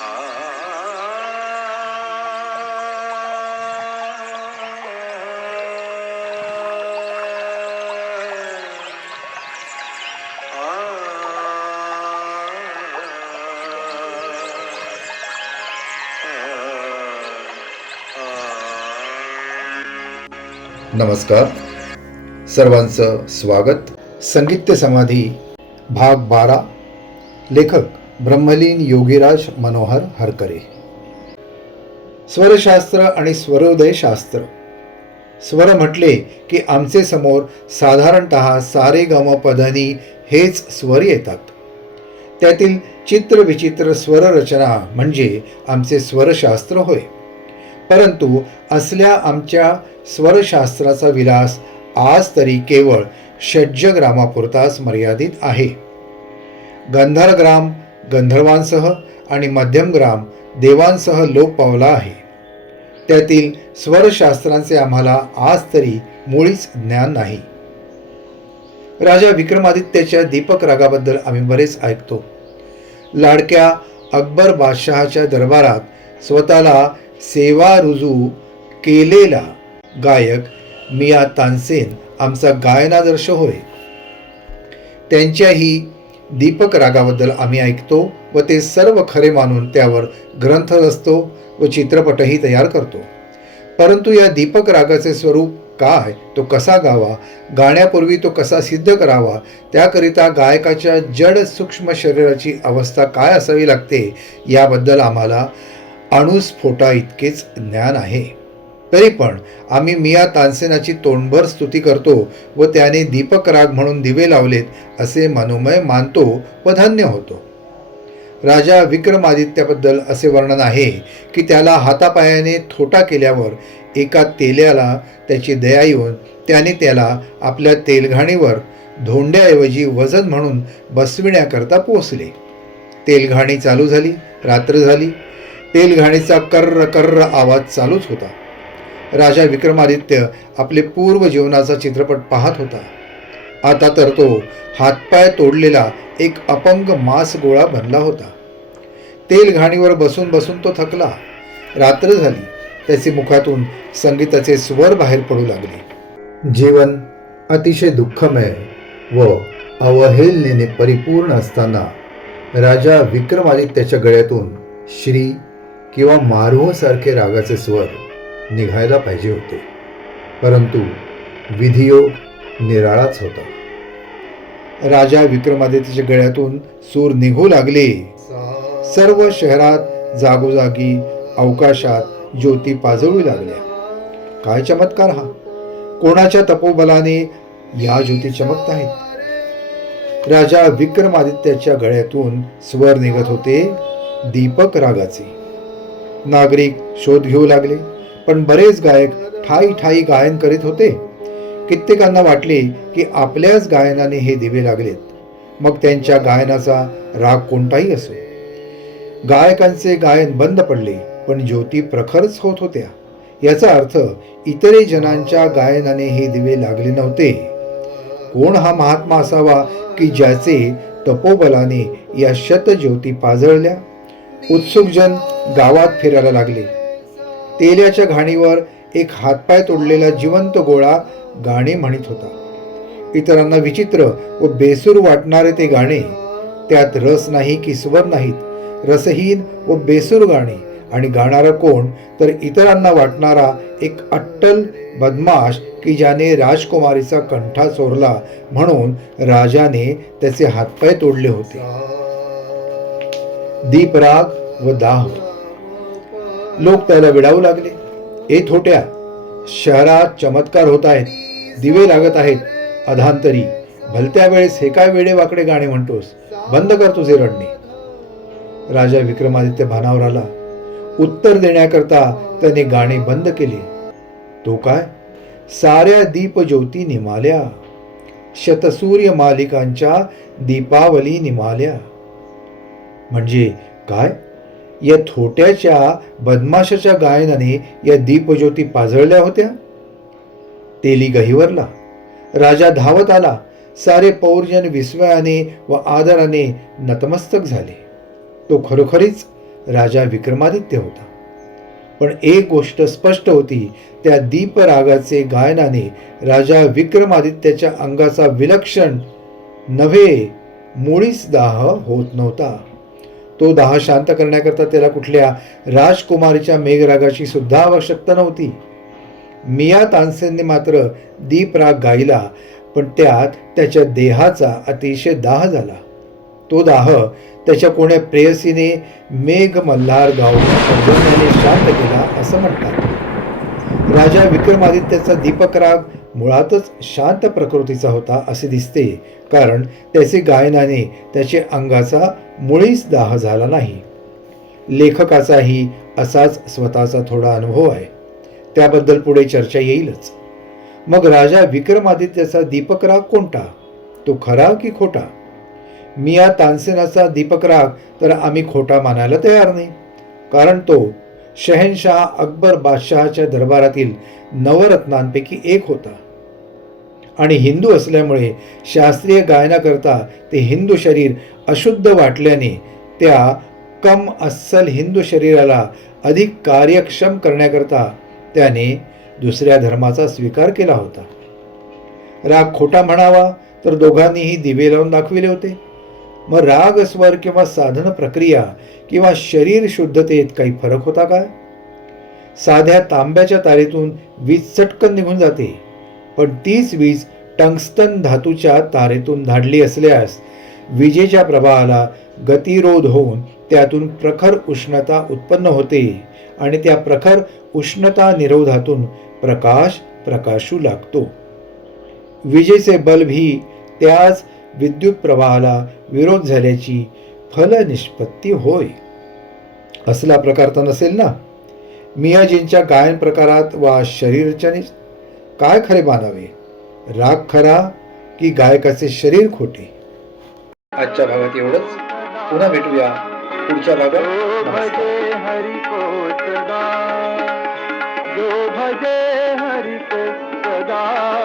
नमस्कार, सर्वांचं स्वागत. संगीत समाधी भाग 12. लेखक ब्रह्मलीन योगीराज मनोहर हरकरे. स्वरशास्त्र आणि स्वरोदय शास्त्र. स्वर म्हटले की आमचे समोर साधारणतः सारे गम पधनी हेच स्वर येतात. त्यातील चित्रविचित्र स्वररचना म्हणजे आमचे स्वरशास्त्र होय. परंतु असल्या आमच्या स्वरशास्त्राचा विलास आज तरी केवळ षड्जग्रामापुरताच मर्यादित आहे. गंधर्वग्राम गंधर्वांसह आणि मध्यमग्राम देवांसह लोप पावला आहे. त्यातील स्वरशास्त्रांचे आम्हाला आज तरी मुळीच ज्ञान नाही. राजा विक्रमादित्याच्या दीपक रागाबद्दल आम्ही बरेच ऐकतो. लाडक्या अकबर बादशहाच्या दरबारात स्वतःला सेवा रुजू केलेला गायक मिया तानसेन आमचा गायनादर्श होय. त्यांच्याही दीपक रागाबद्दल आम्ही ऐकतो व ते सर्व खरे मानून त्यावर ग्रंथ रचतो व चित्रपटही तयार करतो. परंतु या दीपक रागाचे स्वरूप काय, तो कसा गावा, गाण्यापूर्वी तो कसा सिद्ध करावा, त्याकरिता गायकाच्या जड सूक्ष्म शरीराची अवस्था काय असावी लागते याबद्दल आम्हाला अणुस्फोटा इतकेच ज्ञान आहे. तरी पण आम्ही मिया तानसेनाची तोंडभर स्तुती करतो व त्याने दीपक राग म्हणून दिवे लावलेत असे मनोमय मानतो व धन्य होतो. राजा विक्रमादित्याबद्दल असे वर्णन आहे की त्याला हातापायाने थोटा केल्यावर एका तेल्याला त्याची दया येऊन त्याने त्याला आपल्या तेलघाणीवर धोंड्याऐवजी वजन म्हणून बसविण्याकरता पोचले. तेलघाणी चालू झाली. रात्र झाली. तेलघाणीचा कर्र कर्र आवाज चालूच होता. राजा विक्रमादित्य आपले पूर्व जीवनाचा चित्रपट पाहत होता. आता तर तो हातपाय तोडलेला एक अपंग मांस गोळा बनला होता. तेलघाणीवर बसून बसून तो थकला. रात्र झाली. त्याचे मुखातून संगीताचे स्वर बाहेर पडू लागले. जीवन अतिशय दुःखमय व अवहेलनेने परिपूर्ण असताना राजा विक्रमादित्याच्या गळ्यातून श्री किंवा मारुह सारखे रागाचे स्वर निघायला पाहिजे होते. परंतु विधियोग निराळाच होता. राजा विक्रमादित्याच्या गळ्यातून सूर निघू लागले. सर्व शहरात जागोजागी अवकाशात ज्योती पाजळू लागल्या. काय चमत्कार हा! कोणाच्या तपोबलाने या ज्योती चमकत आहेत? राजा विक्रमादित्याच्या गळ्यातून स्वर निघत होते दीपक रागाचे. नागरिक शोध घेऊ लागले. पण बरेच गायक ठाई ठाई गायन करीत होते. कित्येकांना वाटले की आपल्याच गायनाने हे दिवे लागलेत. मग त्यांच्या गायनाचा राग कोणताही असो. गायकांचे गायन बंद पडले पण ज्योती प्रखरच होत होत्या. याचा अर्थ इतरे जनांच्या गायनाने हे दिवे लागले नव्हते. कोण हा महात्मा असावा की ज्याचे तपोबलाने या शतज्योती पाजळल्या? उत्सुक जन गावात फिरायला लागले. तेल्याच्या घाणीवर एक हातपाय तोडलेला जिवंत गोळा गाणे म्हणत होता. इतरांना विचित्र व बेसूर वाटणारे ते गाणे. त्यात रस नाही की स्वर नाहीत. रसहीन व बेसूर गाणे. आणि गाणारा कोण तर इतरांना वाटणारा एक अट्टल बदमाश की ज्याने राजकुमारीचा कंठा चोरला म्हणून राजाने त्याचे हातपाय तोडले होते. दीपराग व दाह. लोक त्याला विडावू लागले. ए थोट्या, शहरात चमत्कार होत आहेत. दिवे लागत आहेत. अधांतरी भलत्या वेळेस हे काय वेडे वाकडे गाणे म्हणतोस? बंद कर तुझे रडणे. राजा विक्रमादित्य भानावर आला. उत्तर देण्याकरता त्याने गाणे बंद केले. तो काय? साऱ्या दीपज्योती निमाल्या. शतसूर्य मालिकांच्या दीपावली निमाल्या. म्हणजे काय? या थोट्याच्या बदमाशाच्या गायनाने या दीपज्योती पाजळल्या होत्या. तेली गहिवरला. राजा धावत आला. सारे पौरजन विस्मयाने व आदराने नतमस्तक झाले. तो खरोखरीच राजा विक्रमादित्य होता. पण एक गोष्ट स्पष्ट होती, त्या दीपरागाचे गायनाने राजा विक्रमादित्याच्या अंगाचा विलक्षण नव्हे मुळीच दाह होत नव्हता. तो दाह शांत करण्याकरता त्याला कुठल्या राजकुमारीच्या मेघरागाची सुद्धा आवश्यकता नव्हती. मिया तानसेनने मात्र दीपराग गायला, पण त्यात त्याच्या देहाचा अतिशय दाह झाला. तो दाह त्याच्या कोण्या प्रेयसीने मेघ मल्हार गाऊन पर्जन्याने शांत केला असं म्हणतात. राजा विक्रमादित्याचा दीपक राग मुळातच शांत प्रकृतीचा होता असे दिसते, कारण त्याचे गायनाने त्याच्या अंगाचा मुळीच दाह झाला नाही. लेखकाचाही असाच स्वतःचा थोडा अनुभव आहे, त्याबद्दल पुढे चर्चा येईलच. मग राजा विक्रमादित्याचा दीपक राग कोणता? तो खरा की खोटा? मिया तानसेनाचा दीपक राग तर आम्ही खोटा मानायला तयार नाही, कारण तो शहेनशाह अकबर बादशहाच्या दरबारातील नवरत्नांपैकी एक होता आणि हिंदू असल्यामुळे शास्त्रीय गायनाकरता ते हिंदू शरीर अशुद्ध वाटल्याने त्या कम अस्सल हिंदू शरीराला अधिक कार्यक्षम करण्याकरता त्याने दुसऱ्या धर्माचा स्वीकार केला होता. राग खोटा म्हणावा तर दोघांनीही दिवे लावून दाखविले होते. मग राग स्वर किंवा साधन प्रक्रिया किंवा शरीर शुद्धतेत काही फरक होता काय? साध्या तांब्याच्या तारेतून वीज चटकन निघून जाते, पण तीच वीज टंगस्टन धातूच्या तारेतून धाडली असल्यास विजेच्या प्रवाहाला गतिरोध होऊन त्यातून प्रखर उष्णता उत्पन्न होते आणि त्या प्रखर उष्णता निरोधातून प्रकाश प्रकाशू लागतो. विजेचे बल्ब ही त्याच विद्युत प्रवाहाला विरोध झाल्याची फलनिष्पत्ती होय. असला प्रकार तर नसेल ना? मियाजींच्या गायन प्रकारात वा शरीररचनेत काय खरे मानावे? राग खरा की गायकाचे शरीर खोटे? आजच्या भागात एवढंच. पुन्हा भेटूया पुढच्या भागात. नमस्कार. हरि को सदा, जो भजे हरि को सदा.